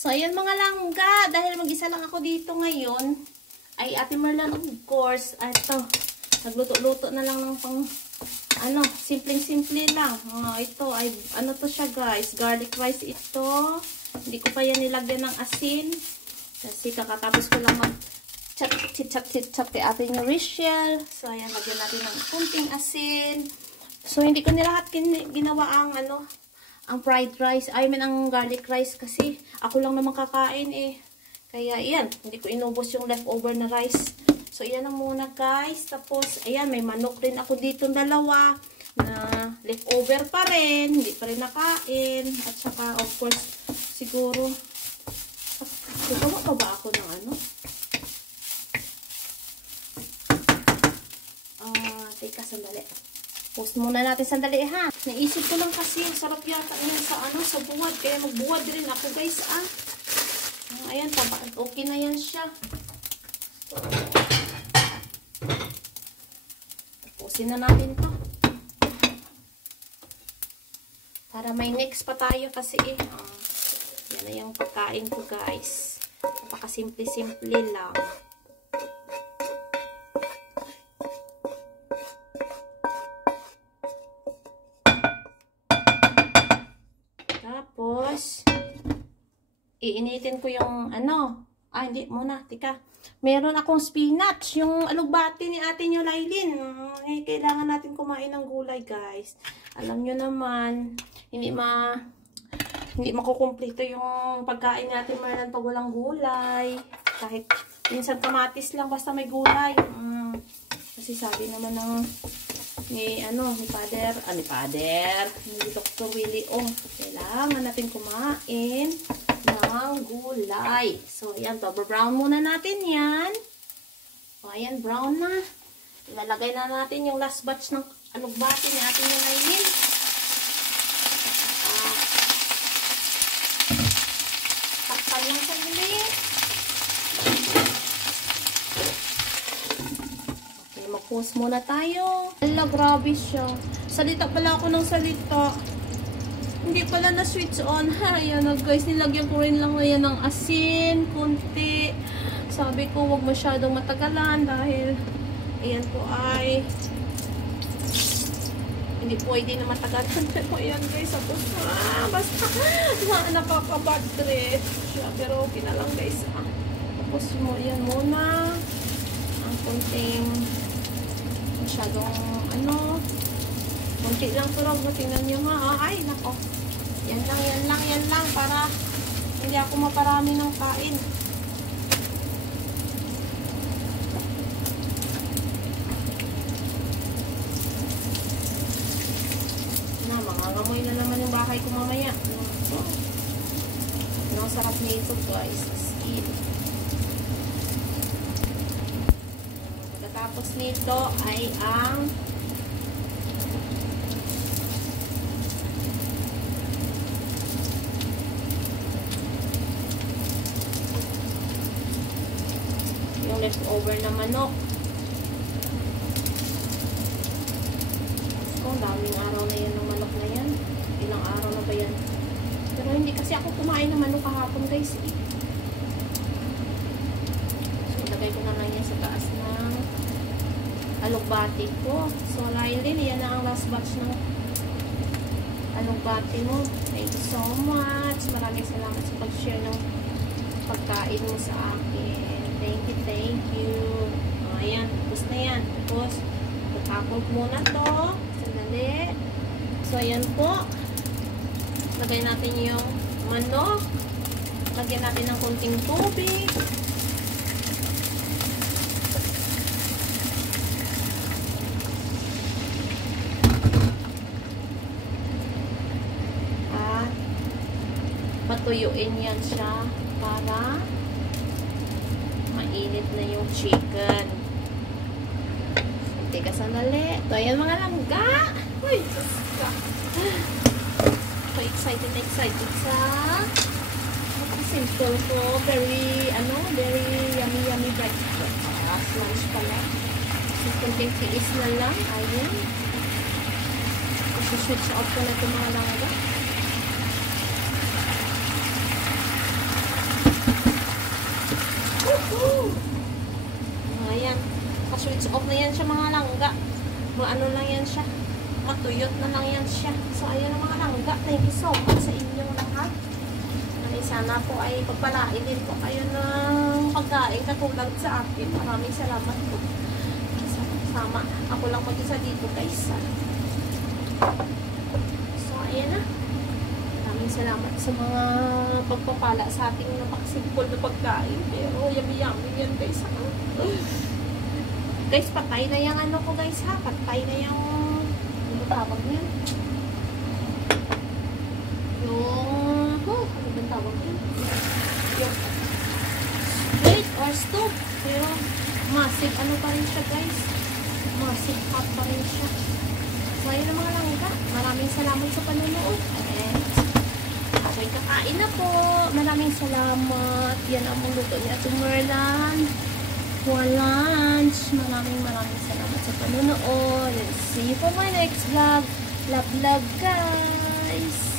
So, ayan mga langga. Dahil mag-isa lang ako dito ngayon, ay Ate Merlan, of course, ito, nagluto-luto na lang ng pang, simpleng-simple lang. Ito, ay, to siya guys, garlic rice ito. Hindi ko pa yan nilagyan ng asin. Kasi kakatapos ko lang mag-chat kay Ate Rachel. So, ayan, lagyan natin ng kunting asin. So, hindi ko nilahat ginawa ang, ang fried rice. I mean, ang garlic rice kasi ako lang naman kakain eh. Kaya, ayan, hindi ko inubos yung leftover na rice. So, ayan na muna guys. Tapos, ayan, may manok rin ako dito dalawa na leftover pa rin. Hindi pa rin nakain. At saka, of course, siguro, gawa pa ba ako ng teka, sandali. Post muna natin sandali ha. Naisip ko lang kasi yung sarap yata yan sa buwad. Kaya magbuwad din ako guys ayan, okay na yan siya. Tapusin na natin to. Para may next pa tayo kasi yan na yung pagkain ko guys. Napakasimple-simple lang. Tapos, iinitin ko yung hindi muna, tika. Meron akong spinach, yung alugbati ni Ate nyo Lailin. Kailangan natin kumain ng gulay, guys. Alam nyo naman, hindi makukumpleto yung pagkain ni Ate Merlan pag walang gulay. Kahit minsan kamatis lang, basta may gulay. Kasi sabi naman ng ni Dr. Willie, kailangan natin kumain ng gulay. So, ayan, brown muna natin yan. Ayan, brown na. Ilalagay na natin yung last batch ng alugbati ni Ate Lailin. Takpan lang sa huli. Okay, mag-post muna tayo. Ala, grabe siya. Salita pala ako ng salita. Hindi pala na switch on. Ayan na guys, nilagyan ko rin lang yan ng asin, kunti. Sabi ko, wag masyadong matagalan dahil ayan po ay hindi pwede na matagalan. Pero ayan guys, tapos basta nakakabad trip siya. Pero okay na lang guys. Tapos mo, yan muna. Ang kunting masyadong kunti lang turog. Tingnan nyo nga. Ay, nako. Yan lang. Para hindi ako maparami ng kain. Mangangamoy na naman yung bahay ko mamaya. Ang sarap nito guys. As in. Pagkatapos nito ay ang leftover na manok. So, daming araw na yan ng manok na yan. Ilang araw na ba yan? Pero hindi kasi ako kumain ng manok kahapon guys. So, ilagay ko na lang yan sa taas ng alugbati ko. So, Lailin, yan na ang last batch ng alugbati mo. Thank you so much. Maraming salamat sa pag-share ng pagkain mo sa akin. Thank you. Ayan, tapos na yan. Tapos, pagkakog muna to. Sandali. So, ayan po. Lagay natin yung manok. Lagyan natin ng konting tubig. At, patuyuin yan siya para mainit na yung chicken. Teka, sandali. Ito, ayan mga langga. Uy, so excited sa simple ko. Very yummy breakfast. Lunch pala. So, kunting tiis na lang. Ayun. Kasi switch off ko na ito mga langga. switch off na yan siya mga langga. Ano lang yan siya. Matuyot na lang yan siya. So, ayan ang mga langga. Thank you so much sa inyong lahat. Sana po ay pagpalain din po kayo ng pagkain katulad sa akin. Maraming salamat po. Sama. Ako lang mag-isa dito guys. So, ayan na. Maraming salamat sa mga pagpapala sa ating napakasimpol na pagkain. Pero yummy-yummy yan guys. Guys, patay na yung ano ko guys ha. Patay na yung ano tawag niyan? Ano ba tawag niyan? Yung plate or stove. Pero massive ano pa rin siya guys. Massive hot pa rin siya. So, ayun na mga langga. Maraming salamat sa panonood. And ako'y kakain na po. Maraming salamat. Yan ang luto ni Ate Merlan for lunch. Maraming salamat sa panonood. And see you for my next vlog. Love guys.